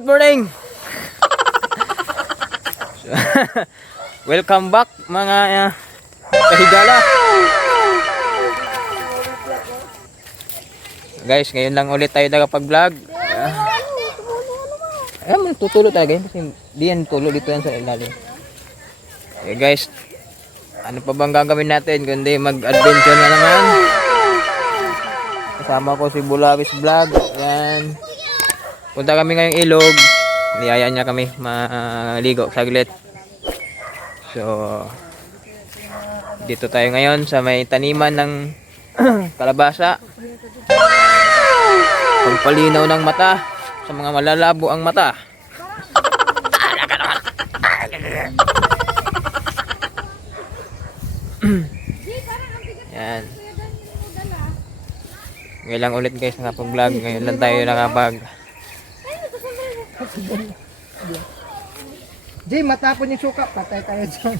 Good morning! Welcome back mga uh, kahigala. Guys, ngayon lang ulit tayo nakapag-vlog. Uh, Ayan, tutulo talaga yun kasi di yan tulo dito yan sa ilalim. Okay guys, ano pa bang gagawin natin kundi mag-adventure na naman. Kasama ko si Bulawis Vlog. Ayan. Punta kami ngayong ilog. Niyaya niya kami maligo saglit. So, dito tayo ngayon sa may taniman ng kalabasa. Pagpalinaw ng mata sa mga malalabo ang mata. Yan. Ngayon lang ulit guys nakapag-vlog. Ngayon lang tayo nakapag Jay, matapon yung suka. Patay tayo dyan.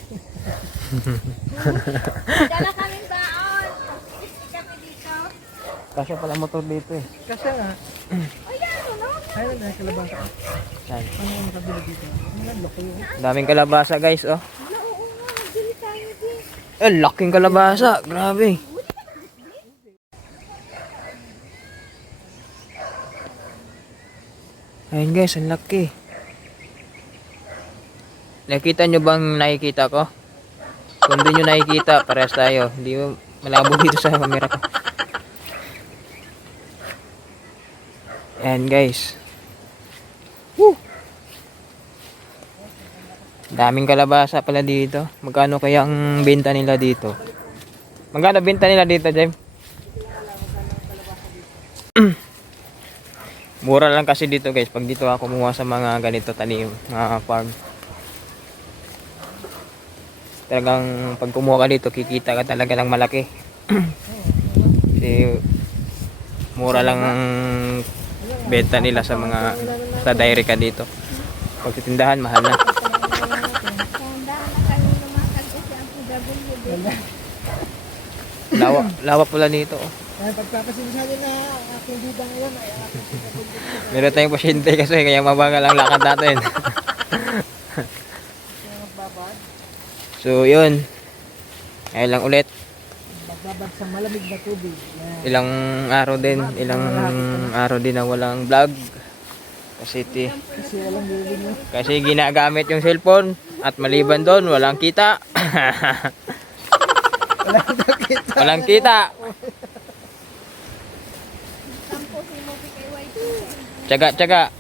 Dala kaming baon. Kami dito. Kasya pala motor dito eh. Kasi nga, ano? ayun na kalabasa. Yan. Ano yung makabili dito? Yun. Daming kalabasa guys oh. Wala, oo nga. Magbili tayo din. Eh, laking kalabasa. Grabe. Ayun guys, ang laki. Nakita nyo bang nakikita ko? Kung di nyo nakikita, parehas tayo. Hindi mo malabo dito sa camera ko. Ayan guys. Woo! Daming kalabasa pala dito. Magkano kaya ang benta nila dito? Magkano benta nila dito, Jem? Mura lang kasi dito guys. Pag dito ako kumuha sa mga ganito tanim, mga farm. Talagang pag kumuha ka dito, kikita ka talaga ng malaki. Kasi mura lang ang benta nila sa mga sa dairy ka dito. Pag tindahan, mahal na. Tandaan na kayo lumakad kasi ang PWD. Lawa, lawa pula nito. Oh. Kaya pagkakasinsabi na ang aking bida ngayon ay aking Meron tayong pasyente kasi kaya mabagal ang lakad natin. so, yun. Ngayon lang ulit. Magbabad sa malamig na tubig. Yan. Ilang araw din. Ilang araw din na walang vlog. Kasi, ti, Kasi walang building yun. kasi ginagamit yung cellphone. At maliban doon, walang kita. Walang nakita. walang kita. Sampo si Mobi kay YT. Tsaga, tsaga.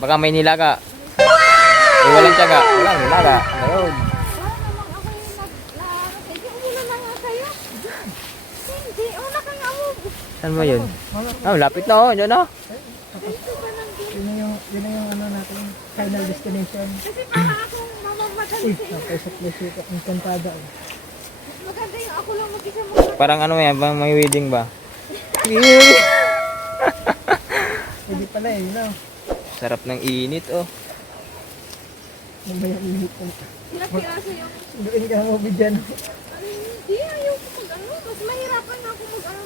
Baka may nilaga. Eh, walang tsaga. Walang nilaga. Ayun. Ako. Saan mo yun? Ah, lapit na oh. Diyan oh. Yun na yung, yun na yung ano natin, final destination. Kasi para akong mamamagal Uy. Ang kantada. eh. Mas maganda yung ako lang mag-isa mo. Parang ano yan, bang may wedding ba? Pala eh, no? Sarap ng init oh. Mamaya init ko. Piraso yung Doon ka mo bidyan. Hindi, ayaw ko mag-ano. Mas mahirapan na ako mag-ano.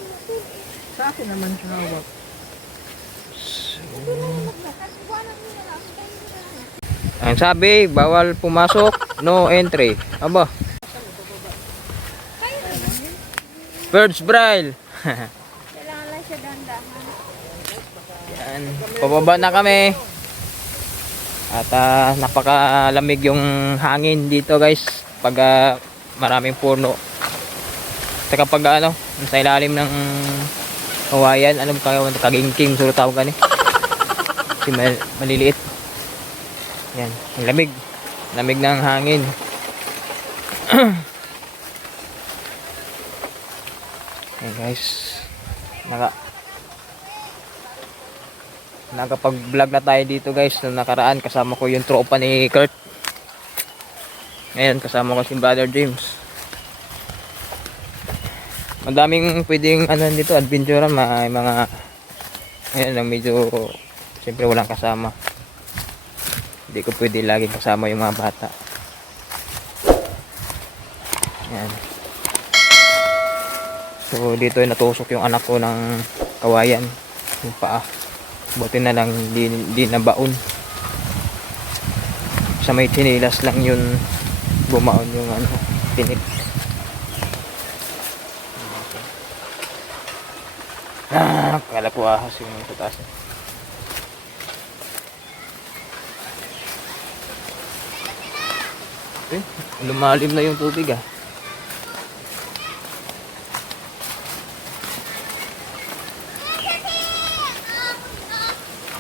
Sa akin naman sa hawak. Yung. Ang sabi, bawal pumasok, no entry. Aba, birds braille. Kailangan lang siya dandahan. Yan, pababa na kami. At ah, napakalamig yung hangin dito guys pag ah, maraming puno. Saka pag ano, sa ilalim ng kawayan, alam kayo, kagingking, suro tawag ka ni. Kasi mal- maliliit. Yan, ang lamig. Lamig ng hangin. Yan guys. Naka Nakapag-vlog na tayo dito guys nung nakaraan kasama ko yung tropa ni Kurt. Ngayon kasama ko si Brother James. Madaming pwedeng ano dito adventure may mga ayun lang medyo siyempre walang kasama. Hindi ko pwede laging kasama yung mga bata. Yan. So dito natusok yung anak ko ng kawayan. Yung paa. Buti na lang di, di nabaon. sa may tinilas lang yun bumaon yung ano tinik. Ah kala ko ahas yung sa taas eh, lumalim na yung tubig ah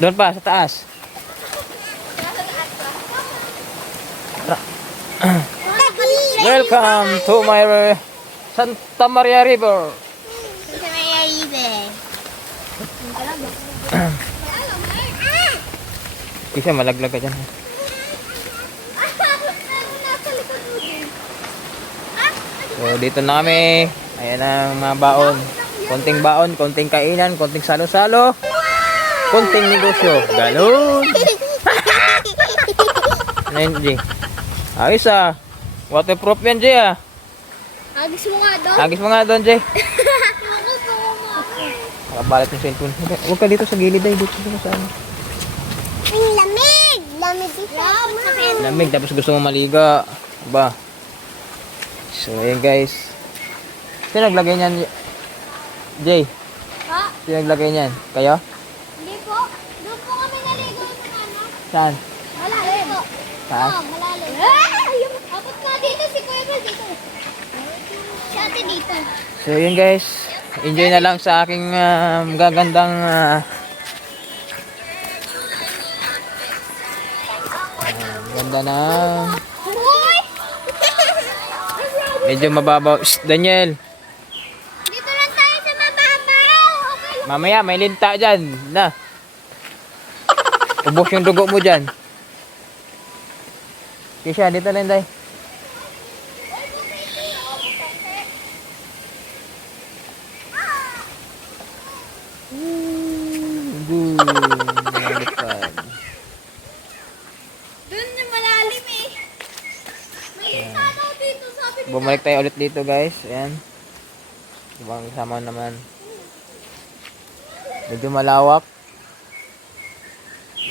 doon pa sa taas Welcome to my Santa Maria River. Sa may aribe. Isa malaglag ka dyan. So dito na kami. Ayan ang mga baon. Konting baon, konting kainan, konting salo-salo. Konting negosyo. Ganun. Yun, G? Ayos ah. Waterproof yan, G ah. Agis mo nga doon. Agis mo nga doon, G. Nakabalat yung cellphone. Huwag ka- dito sa gilid ay. Dito sa ano. Ang lamig! Lamig dito. Lamig, tapos gusto mo maliga. Ba? So, ayan guys. Sino naglagay niyan? Jay, Ha? sino naglagay niyan? Kayo? Hindi po. Doon po kami naligo sa ano. Saan? Malalim. Saan? Oo, malalim. Ah! Abot nga dito si Kuya Bel dito. Si ate dito. So, yun guys. Enjoy na lang sa aking ah, gagandang ah, ganda na. Medyo mababaw. Shh, Daniel. Dito lang tayo sa mababaw. Okay. Mamaya, may linta dyan. Na. Ubos yung dugo mo dyan. Kisha, dito lang day. Eh. Bumalik tayo ulit dito guys. Ayan. Ibang kasama naman. Medyo malawak.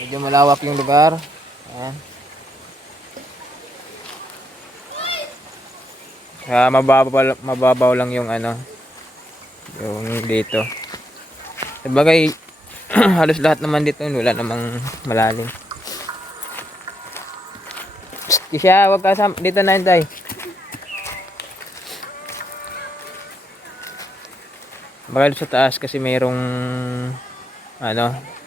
Medyo malawak yung lugar. Ayan. Kaya mababaw, mababaw lang yung ano. Yung dito. Sabagay, halos lahat naman dito wala namang malalim. Kisha, wag ka sam- dito na tay. Baka doon sa taas kasi mayroong ano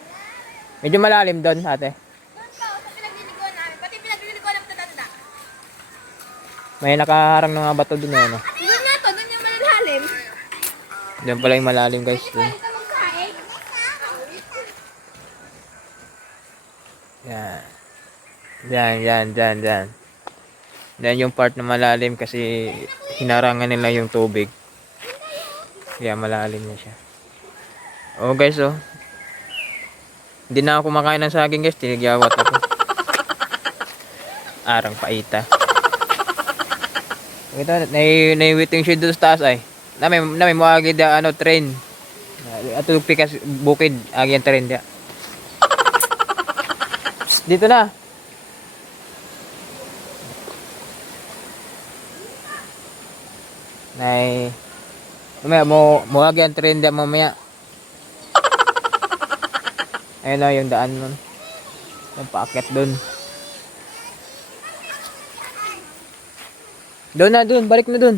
medyo malalim doon ate. Doon pa, sa pinagliliguan namin. Pati pinagliliguan ng tatanda. May nakaharang na mga bato doon eh, ano. Doon na to, doon yung malalim. Doon pala yung malalim guys. Doon. Yan. Yan, yan, yan, yan. Yan yung part na malalim kasi hinarangan nila yung tubig. Kaya malalim na siya. Oh guys, oh. Hindi na ako kumakain ng saging guys, tinigyawat ako. Arang paita. Ito, nai naiwiting siya doon sa taas ay. Nami, nami mo agi da ano train. Ato pikas bukid agi ang train dia. Dito na. Nay. Mamaya mo mo agi ang train dia mamaya. Ayun na yung daan nun. Yung paakyat dun. Doon na, doon. Balik na doon.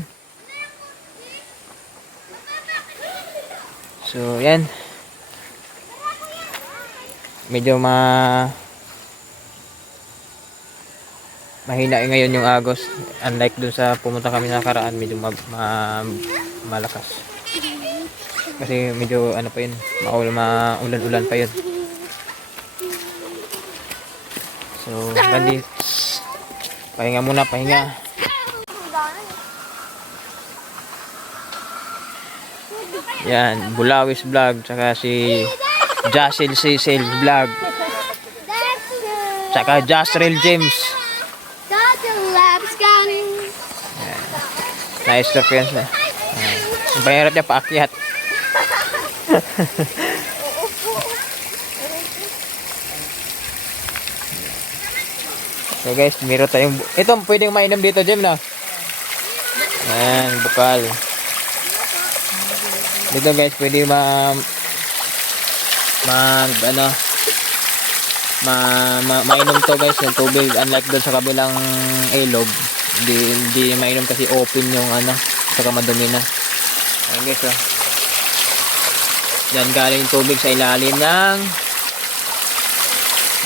So, yan. Medyo ma... Mahina ngayon yung agos. Unlike dun sa pumunta kami nakaraan, medyo ma, ma- malakas. Kasi medyo ano pa yun, maul, maulan-ulan pa yun. So, bandi. Pahinga muna, pahinga. Yan, Bulawis Vlog, tsaka si Jasil Cecil Vlog, tsaka Jasrel James. Nice to friends na. Uh, Bayarap niya paakyat. So guys, meron tayong... Ito, pwedeng mainom dito, Jem, na? Ayan, bukal. Dito guys, pwede ma... Mag, ano... Ma, ma, mainom to guys ng tubig. Unlike doon sa kabilang ilog. Hindi, hindi mainom kasi open yung ano. Saka madumi na. Ayan guys, oh. Yan galing tubig sa ilalim ng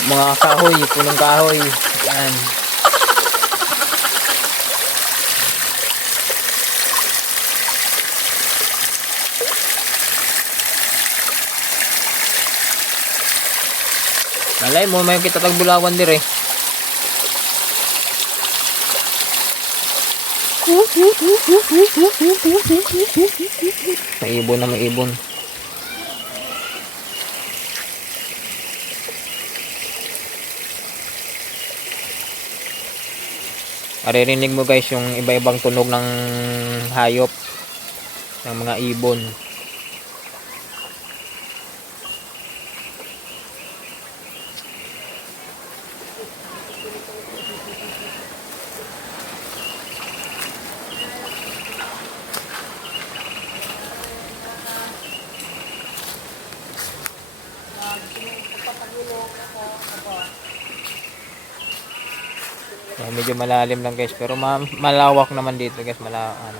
mga kahoy, punong kahoy. Yan. Malay mo, may kita tagbulawan dire. May ibon na may ibon. Maririnig mo guys yung iba-ibang tunog ng hayop ng mga ibon. So, medyo malalim lang guys pero ma malawak naman dito guys mala ano.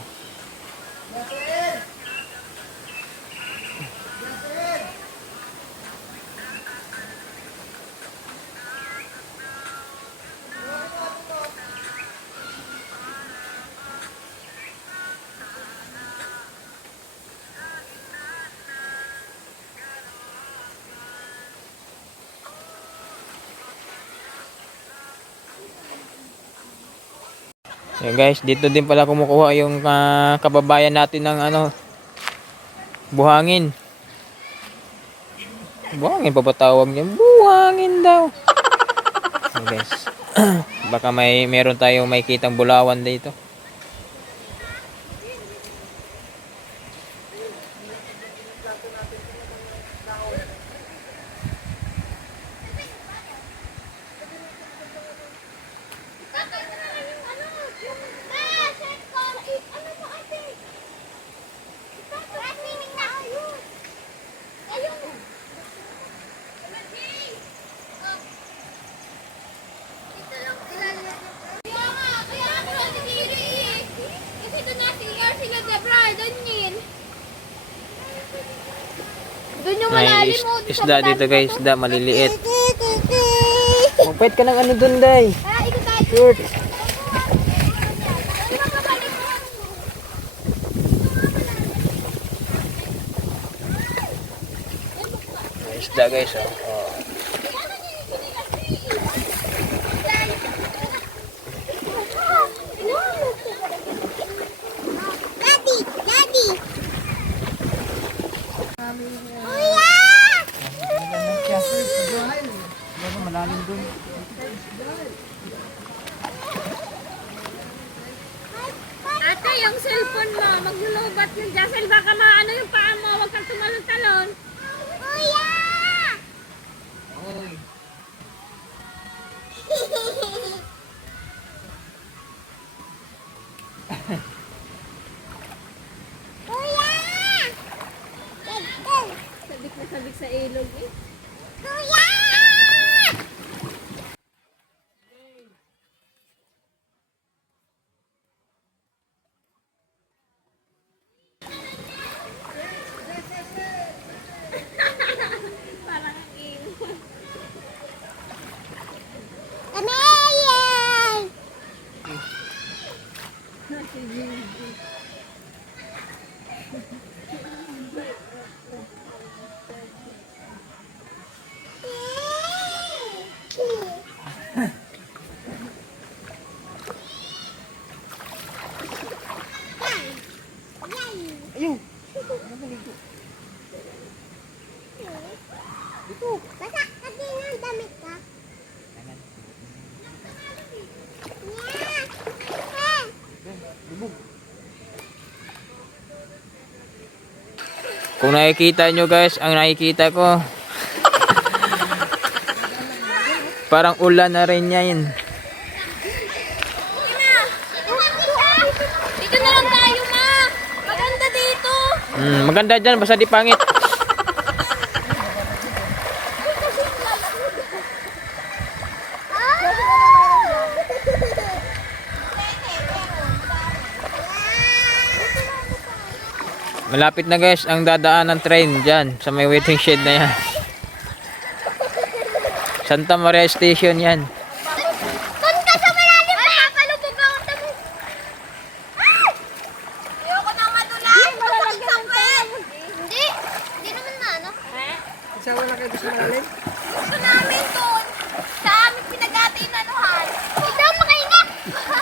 Yan guys, dito din pala kumukuha yung ah, kababayan natin ng ano buhangin. Buhangin pa ba tawag niya? Buhangin daw. Yan guys. Baka may meron tayong may kitang bulawan dito. Doon yung May malalim is- mo. doon sa isda dito guys, isda maliliit. Magpait ka ng ano dun, day. Ah, ikot tayo. Short. Isda guys, oh. Kung nakikita nyo guys, ang nakikita ko. parang ulan na rin niya yun. Dito na lang tayo ma. Maganda dito. Mm, maganda dyan, basta di pangit. Malapit na guys ang dadaan ng train dyan sa may waiting shed na yan. Santa Maria Station yan. Doon ka sa malalim na! Ano. Kayo sa malalim. Gusto namin doon. Sa aming pinagati na anuhan. Ito ang makainga!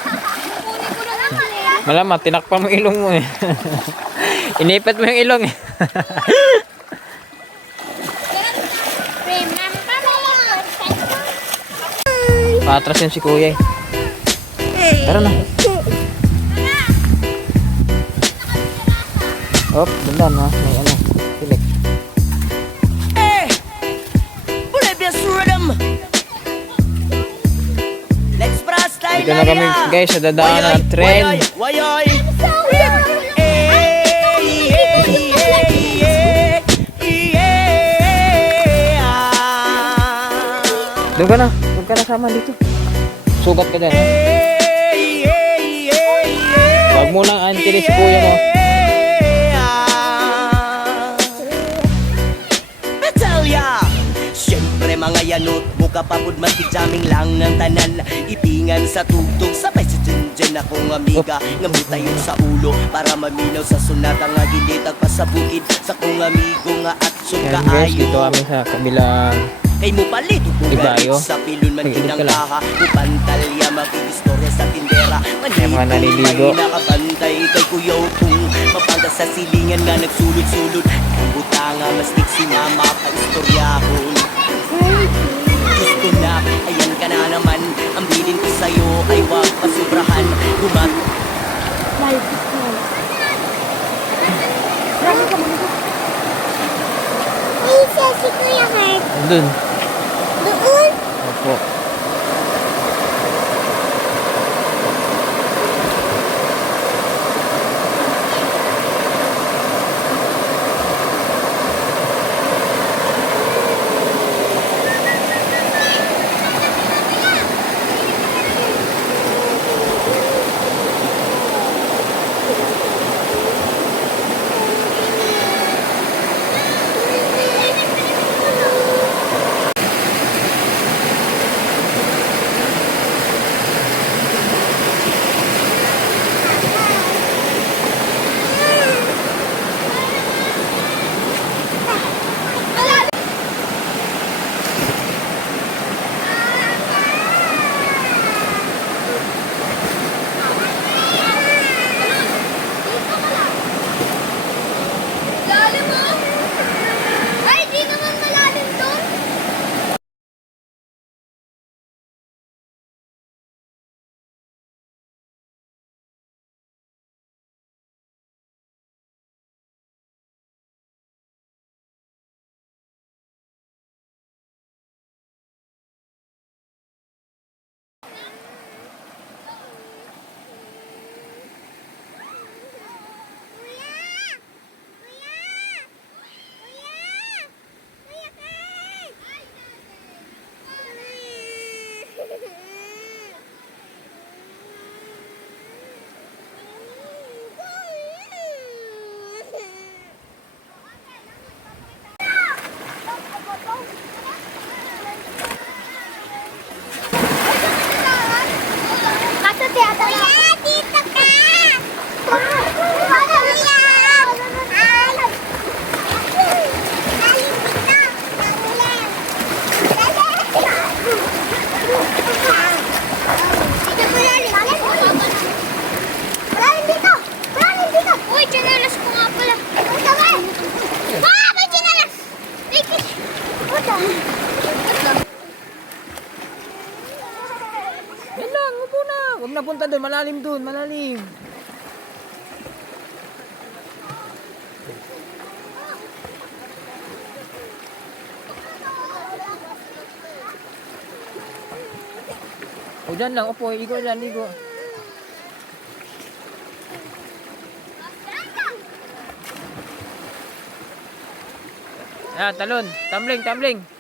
Kunin ko na naman eh. Malaman, tinakpan mo ilong mo eh. Inipit mo yung ilong eh. Patras yun si kuya eh. Tara na. Op, dandan ha. May ano. Pilik. Bolivia's rhythm. Let's press Dito na kami guys sa dadaan ng train. Wayoy, Doon ka na. Doon ka na sama dito. Sugat ka dyan. Huwag mo nang antilis kuya mo. Natalia Siyempre mga yanot Muka papud magkijaming lang ng tanan Ipingan sa tugtog Sabay sa dyan akong amiga Ngamuta yun sa ulo Para maminaw sa sunat Ang agilitag pa sa bukid Sa kong amigo nga at Yan guys, dito kami sa kabilang Kay mo palito kung Ibayo. sa pilon man ka lang. kinangkaha Mupantalya makigistorya sa tindera May mga naliligo. Nakabantay kay kuyaw kung Mapanda sa silingan nga nagsulod-sulod Ang butanga mas si mama pa istoryahon Gusto na, ayan ka na naman Ang bilin ko sa'yo ay wag pasubrahan Gumat Isa si Kuya Kurt. Doon. Doon? Opo. Diyan lang, upo, igo dyan, igo. Ah, talon. Tumbling, tumbling.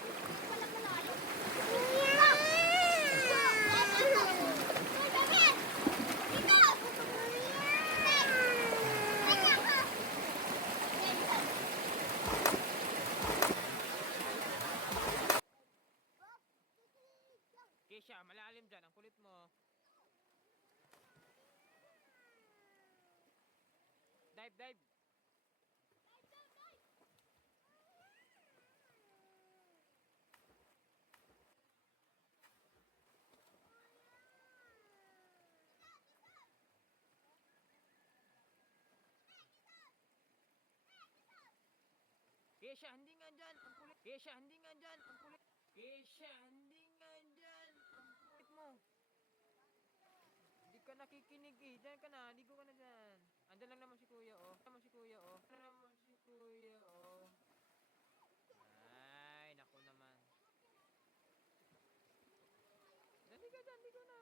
Kesha, hindi nga dyan. Ang kulit. Kesha, hindi nga dyan. Ang kulit. Kesha, hindi nga dyan. Ang kulit mo. Hindi ka nakikinig eh. Diyan ka na. Ligo ka na dyan. Andyan lang naman si kuya oh. Andyan naman si kuya oh. Andyan naman si kuya oh. Ay, naku naman. Dali ka dyan. Ligo na.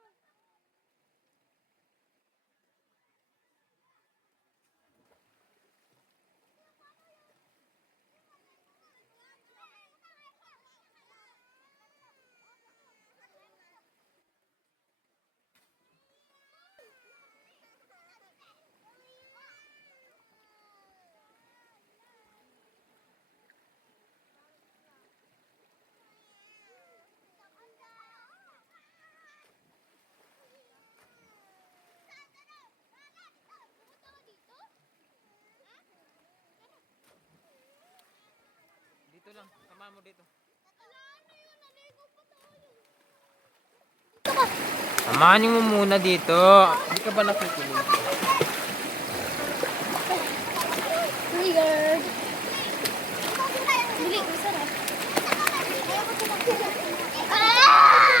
Dito lang. Samahan mo dito. Samahanin mo muna dito. Hindi ka ba nakikinig? Triggered. Dili, masarap. Ah!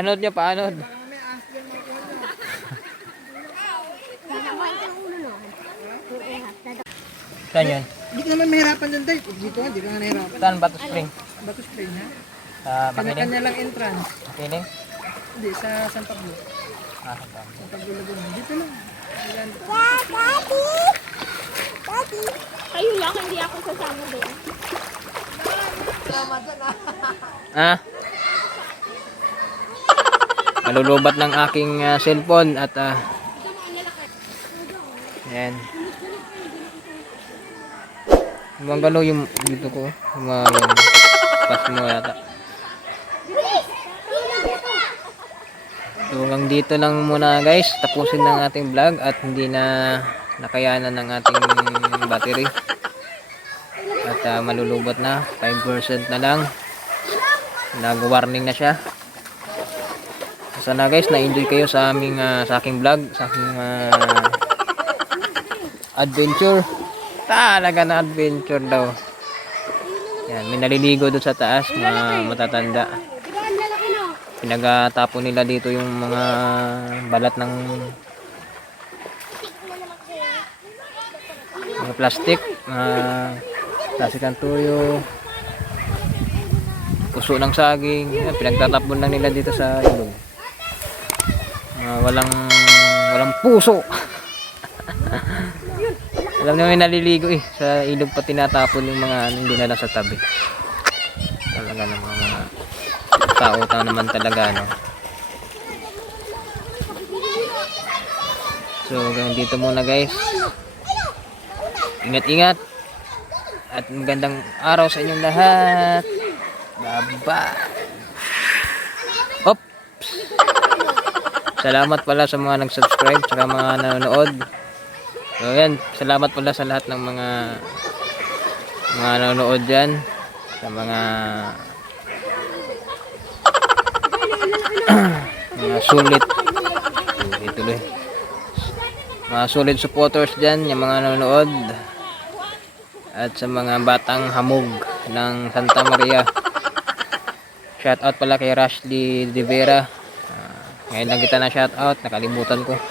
Paanod nyo, paanod. Saan yun? Hindi ka naman mahirapan dyan, Dave. Dito nga, di ka nga nahirapan. Saan? Bato Spring? Bato Spring, ha? Sa Bakiling? Kanya-kanya lang entrance. Bakiling? Hindi, sa San Pablo. Ah, sa Pam. San Pablo Laguna. Dito lang. Ayan. Kayo lang, hindi ako sasama doon. Ah? Malulubat ng aking ah, cellphone at ah Ayan. Gumagalaw yung dito ko. Gumagalaw. Pas mo yata. So hanggang dito lang muna guys. Tapusin ng ating vlog at hindi na nakayanan ng ating battery. At ah, malulubot na, 5% na lang. Nag-warning na siya. Sana guys, na-enjoy kayo sa aming ah, sa aking vlog, sa aking ah, adventure. Talaga na adventure daw. Yan, may naliligo doon sa taas, mga matatanda. Pinagatapo nila dito yung mga balat ng mga plastic, mga plastic ng tuyo, puso ng saging, yan, pinagtatapon lang nila dito sa ilog. Mga walang walang puso. Alam niyo may naliligo eh. Sa ilog pa tinatapon yung mga ano, hindi na lang sa tabi. Talaga ng mga tao-tao naman talaga no. So hanggang dito muna guys. Ingat-ingat. At magandang araw sa inyong lahat. Bye-bye. Oops. Salamat pala sa mga nag-subscribe at mga nanonood. So yan, salamat pala sa lahat ng mga mga nanonood dyan. Sa mga mga sulit. Tuloy tuloy. Mga sulit supporters dyan yung mga nanonood. At sa mga batang hamog ng Santa Maria. Shout out pala kay Rashley De Vera ngayon lang kita na shout out nakalimutan ko.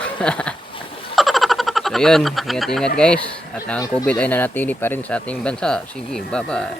So yun. Ingat ingat guys. At ang COVID ay nanatili pa rin sa ating bansa. Sige bye bye